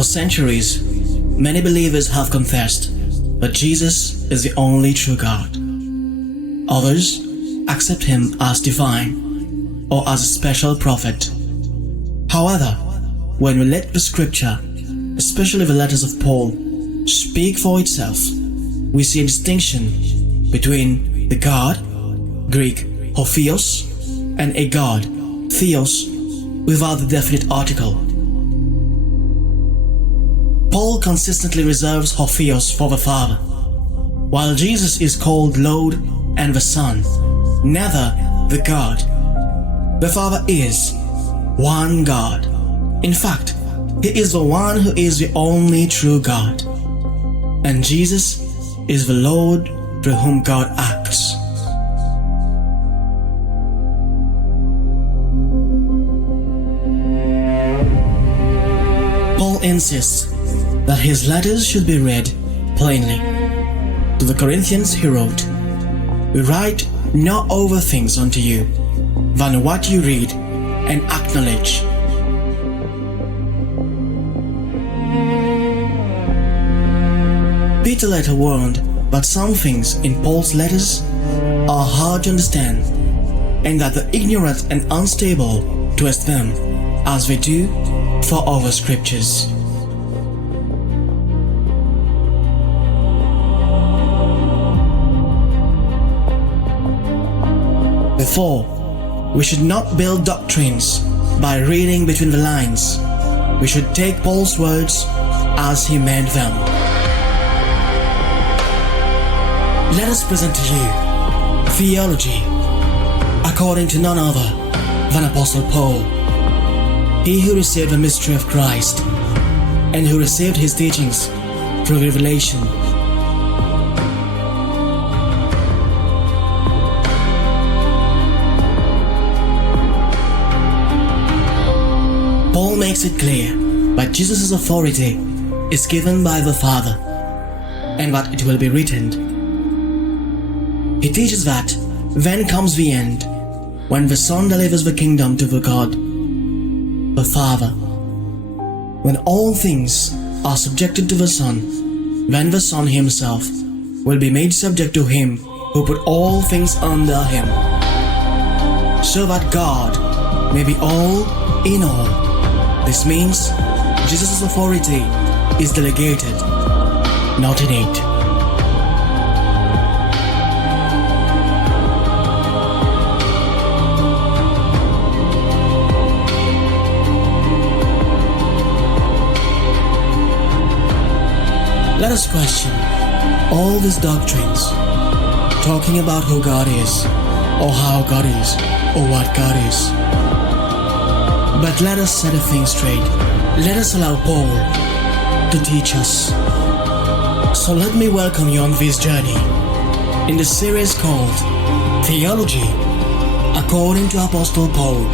For centuries, many believers have confessed that Jesus is the only true God. Others accept him as divine or as a special prophet. However, when we let the scripture, especially the letters of Paul, speak for itself, we see a distinction between the God, Greek Theos, and a God, Theos, without the definite article. Paul consistently reserves Theos for the Father, while Jesus is called Lord and the Son, neither the God. The Father is one God. In fact, He is the one who is the only true God. And Jesus is the Lord through whom God acts. Paul insists that his letters should be read plainly. To the Corinthians he wrote, "We write no other things unto you than what you read and acknowledge." Peter later warned that some things in Paul's letters are hard to understand, and that the ignorant and unstable twist them, as they do for other scriptures. Therefore, we should not build doctrines by reading between the lines. We should take Paul's words as he meant them. Let us present to you Theology, according to none other than Apostle Paul, he who received the mystery of Christ, and who received his teachings through revelation. Paul makes it clear that Jesus' authority is given by the Father, and that it will be written. He teaches that then comes the end, when the Son delivers the kingdom to the God, the Father. When all things are subjected to the Son, then the Son himself will be made subject to him who put all things under him, so that God may be all in all. This means Jesus' authority is delegated, not innate. Let us question all these doctrines, talking about who God is, or how God is, or what God is. But let us set a thing straight. Let us allow Paul to teach us. So let me welcome you on this journey in the series called Theology, according to Apostle Paul.